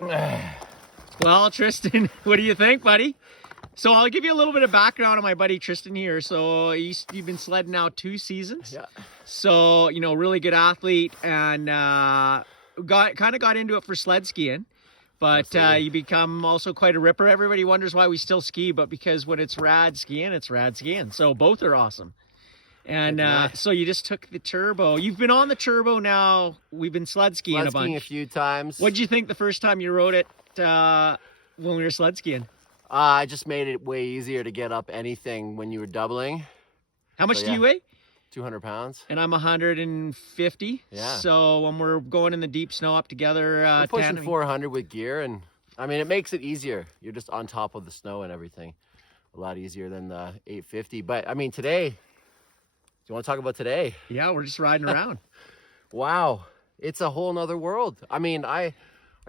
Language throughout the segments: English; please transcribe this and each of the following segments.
Well, Tristan, what do you think, buddy? So I'll give you a little bit of background on my buddy Tristan here. So you've been sledding now 2 seasons. Yeah. So, you know, really good athlete, and got into it for sled skiing. But you become also quite a ripper. Everybody wonders why we still ski, but because when it's rad skiing, it's rad skiing. So both are awesome. And so you just took the turbo. You've been on the turbo now. We've been sled skiing a bunch. A few times. What did you think the first time you rode it when we were sled skiing? I just made it way easier to get up anything when you were doubling. How much do you weigh? 200 pounds. And I'm 150. Yeah. So when we're going in the deep snow up together, we're pushing 400 with gear, and I mean, it makes it easier. You're just on top of the snow and everything. A lot easier than the 850. But I mean, today, do you want to talk about today? Yeah, we're just riding around. Wow. It's a whole nother world. I mean, I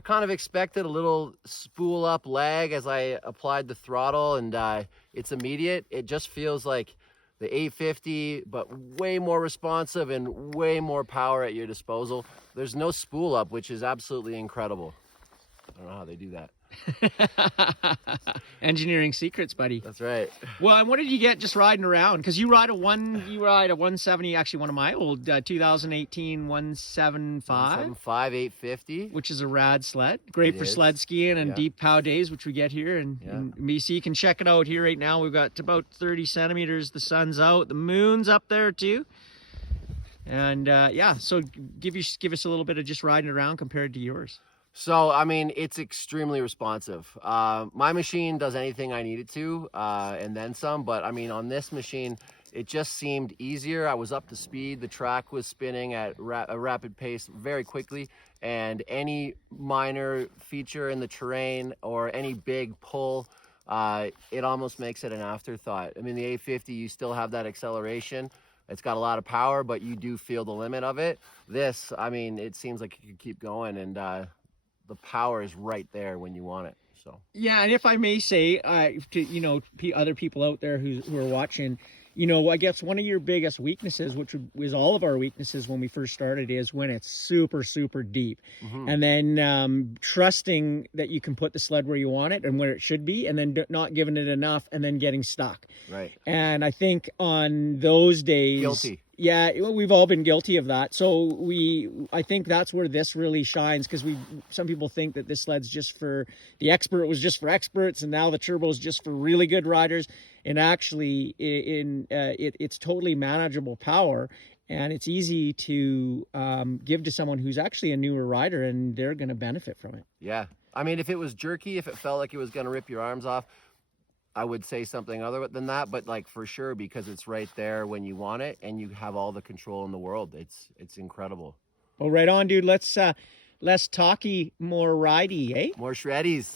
kind of expected a little spool up lag as I applied the throttle, and it's immediate. It just feels like the 850, but way more responsive and way more power at your disposal. There's no spool up, which is absolutely incredible. I don't know how they do that. Engineering secrets, buddy. That's right. Well, and what did you get just riding around? Because you ride a 170, actually one of my old 2018 175. 175 850. Which is a rad sled. Great for sled skiing and deep POW days, which we get here in BC. You can check it out here right now. We've got about 30 centimeters. The sun's out. The moon's up there too. And yeah, so give us a little bit of just riding around compared to yours. So, I mean, it's extremely responsive. My machine does anything I need it to, and then some. But, I mean, on this machine, it just seemed easier. I was up to speed. The track was spinning at a rapid pace very quickly. And any minor feature in the terrain or any big pull, it almost makes it an afterthought. I mean, the 850, you still have that acceleration. It's got a lot of power, but you do feel the limit of it. This, I mean, it seems like it could keep going, and the power is right there when you want it. So yeah, and if I may say, to other people out there who are watching, I guess one of your biggest weaknesses, which was all of our weaknesses when we first started, is when it's super, super deep. Mm-hmm. And then trusting that you can put the sled where you want it and where it should be, and then not giving it enough and then getting stuck. Right. And I think on those days... Guilty. Yeah, we've all been guilty of that. So I think that's where this really shines, because some people think that this sled's just for the expert, was just for experts, and now the turbo is just for really good riders. And actually, it's totally manageable power, and it's easy to give to someone who's actually a newer rider, and they're going to benefit from it. Yeah, I mean, if it was jerky, if it felt like it was going to rip your arms off, I would say something other than that, but like for sure, because it's right there when you want it and you have all the control in the world. It's incredible. Well, right on, dude. Let's talky, more ridey, eh? More shreddies.